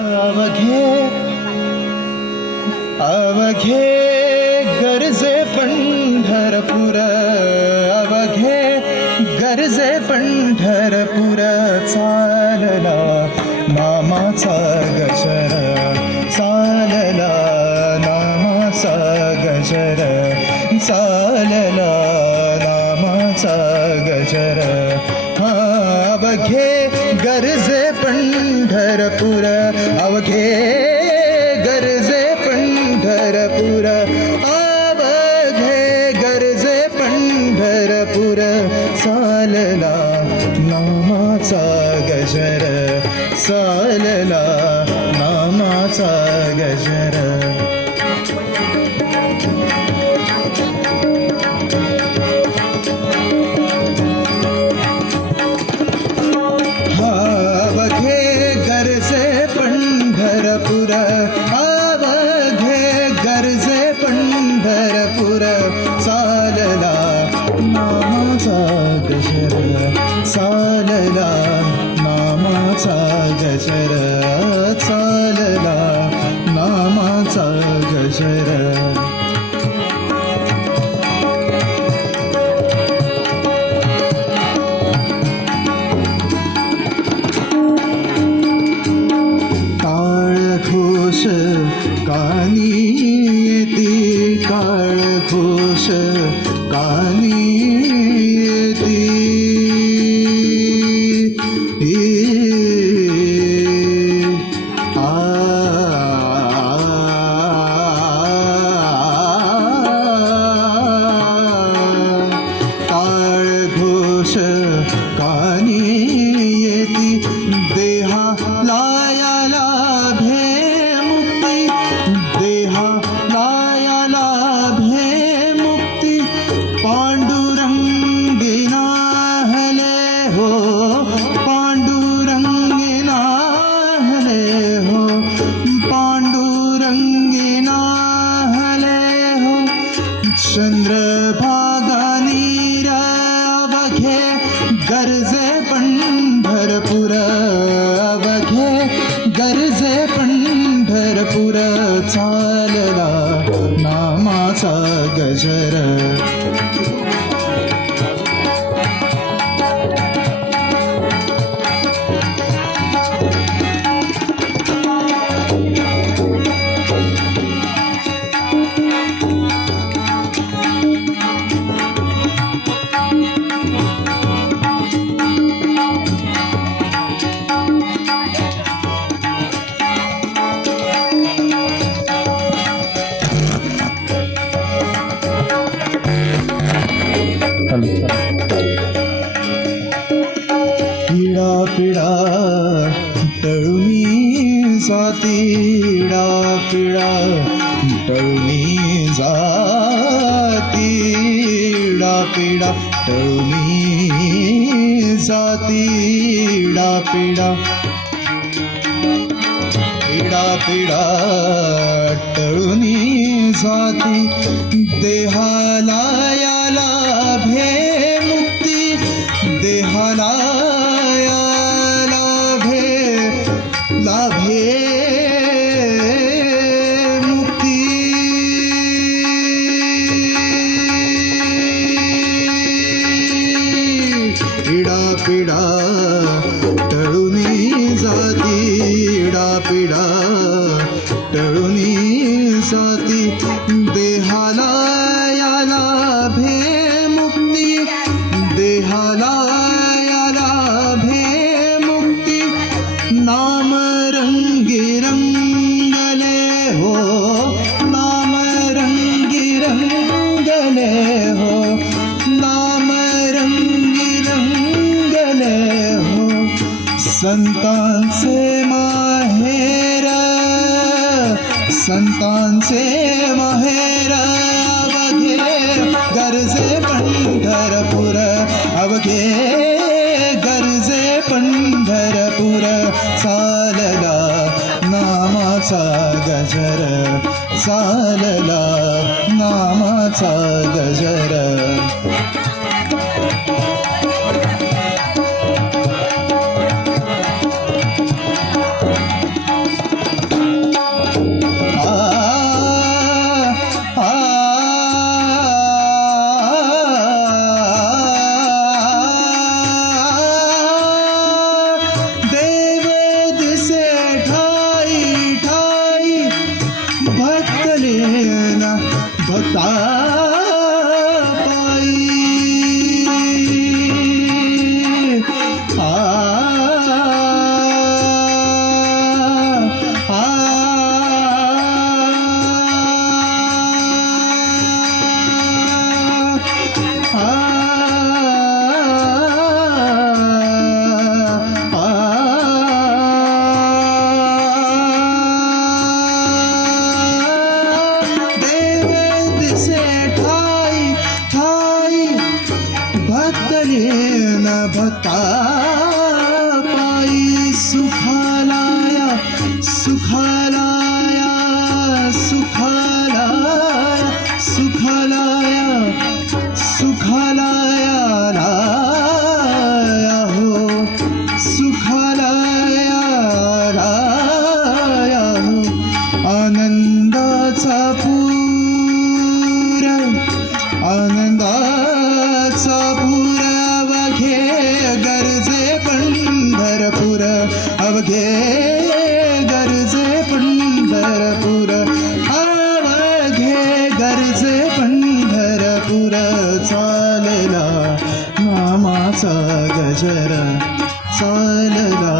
अवघे अवघे गरजे पंढरपूर, अवघे गरजे पंढरपूर, चालला नामाचा गजर, चालला नामाचा गजर, चालला नामाचा गजर. अवघे गरजे पंढरपूर, अवघे गरजे पंढरपूर, अवघे गरजे पंढरपूर, चालला नामाचा गजर, चालला नामाचा गजर. पंढरपूर, अवघे गरजे पंढरपूर, चालला नामाचा गजर, चालला नामाचा गजर, चालला नामाचा गजर. घोष कानी येती, काळ घोष कानी येती, काळ घोष कानी येती, देहा लायाला चंद्रभागा नीर, अवघे गरजे पंढरपूर, अवघे गरजे पंढरपूर, चालला नामाचा गजर. पीडा पीडा टळूनी जाती, पीडा पीडा टळूनी जाती, पीडा पीडा टळूनी जाती, पीडा पीडा पीडा पीडा टळूनी जाती, देहाला याला भे मुक्ती, देहाला लाभे मुक्ती. पीडा पीडा टळूनी जाती, पीडा पीडा टळूनी जाती, देहाला याला भे मुक्ती, देहाला याला भे मुक्ती. नाम रंगी रंगले हो, नाम रंगी रंगले हो, नाम रंगी रंगले हो. संतांचे माहेर, संतांचे माहेर, अवघे गरजे पंढरपूर, अवघे गरजे पंढरपूर, चालला नामाचा गजर, चालला नामाचा गजर. पंढरपूर अवघे गरजे पंढरपूर अवघे गरजे पंढरपूर चालला नामाचा गजर चालला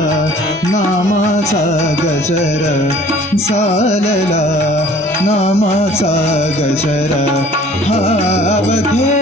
नामाचा गजर चालला नामाचा गजर हा अवघे